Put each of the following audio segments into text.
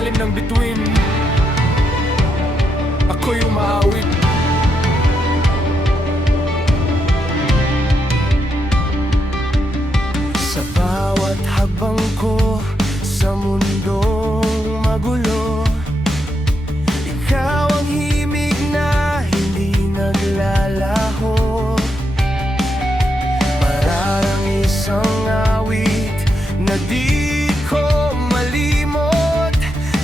ilalim ng bituin, ako'y umaawit. Sa bawat habang ko sa mundong magulo, ikaw ang himig na hindi naglalaho. Parang isang awit na di ko malimot.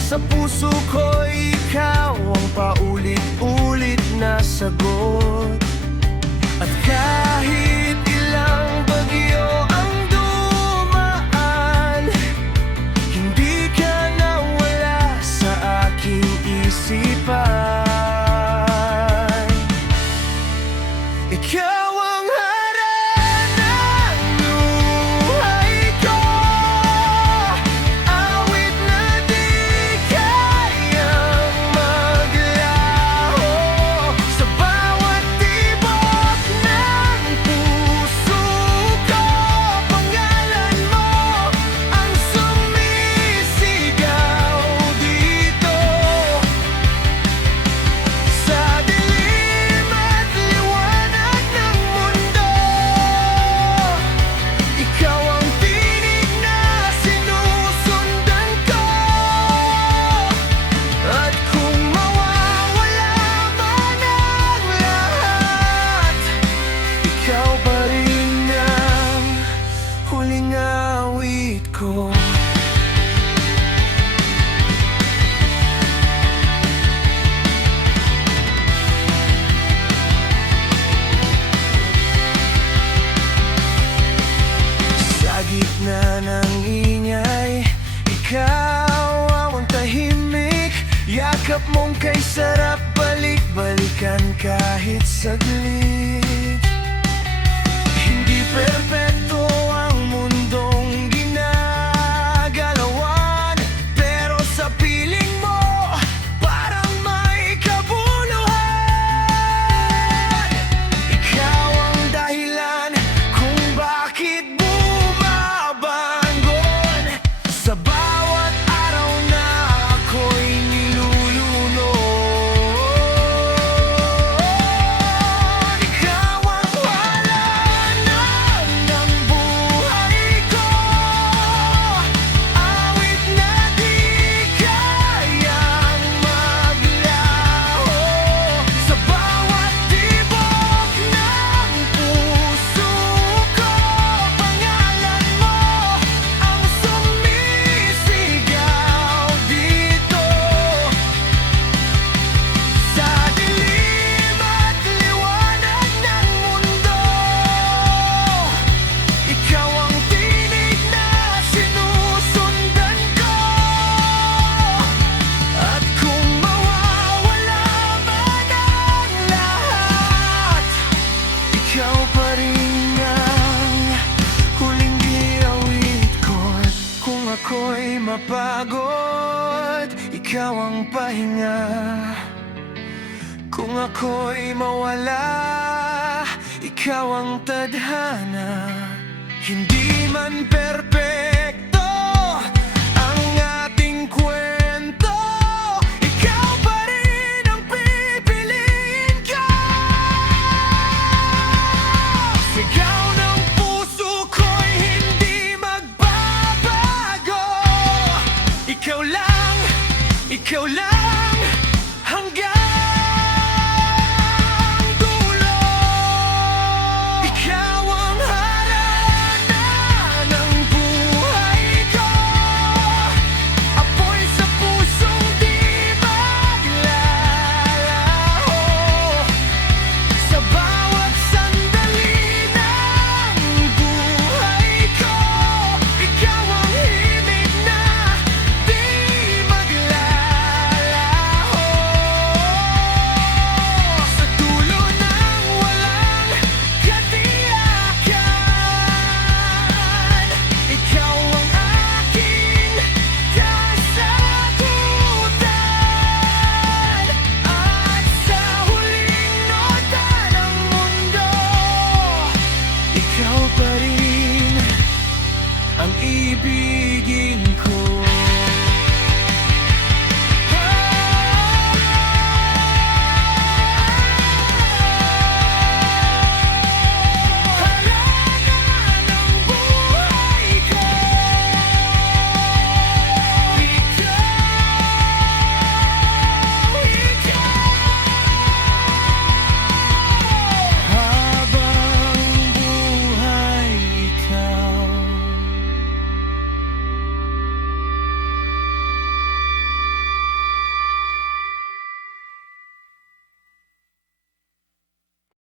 Sa puso ko ikaw ang paulit-ulit na sagot. At kahit ilang bagyo ang dumaan, hindi ka nawala sa aking isipan. Ikaw ang harana ng buhay ko, awit na di kayang maglaho. Sa bawat tibok ng puso ko, pangalan mo ang sumisigaw dito. Sa dilim at liwanag ng mundo, ikaw ang tinig na sinusundan ko. At kung mawawala man ang lahat, ikaw pa rin ang huling awit ko. Sa gitna ng ingay, ikaw ang tahimik. Yakap mong kay sarap, balik-balikan kahit saglit. Hindi perpekto ang mundong ginagalawan, pero sa piling mo parang may kabuluhan. Ikaw ang dahilan kung bakit bumabangon. Sa bawat araw na ako'y nilulunod, ikaw ang halalan ng buhay ko, awit na di kayang maglaho. Sa bawat tibok ng puso ko, pangalan mo ang sumisigaw dito. Sa dilim at liwanag ng mundo, ikaw ang tinig na sinusundan ko. At kung mawawala man ang lahat, ikaw pa rin ang huling awit ko. At kung ako'y mapagod, ikaw ang pahinga. Kung ako'y mawala, ikaw ang tadhana. Hindi man perpekto ang ating kwento, ikaw pa rin ang pipiliin ko. Sigaw ng puso ko'y hindi magbabago. Ikaw lang hanggang dulo. Ikaw ang harana ng buhay ko, apoy sa pusong di maglalaho. Sa bawat sandali ng buhay ko, ikaw ang himig na di maglalaho. Sa dulo ng walang katiyakan, ikaw ang aking kasagutan. At sa huling nota ng mundo, ikaw pa rin ang ibig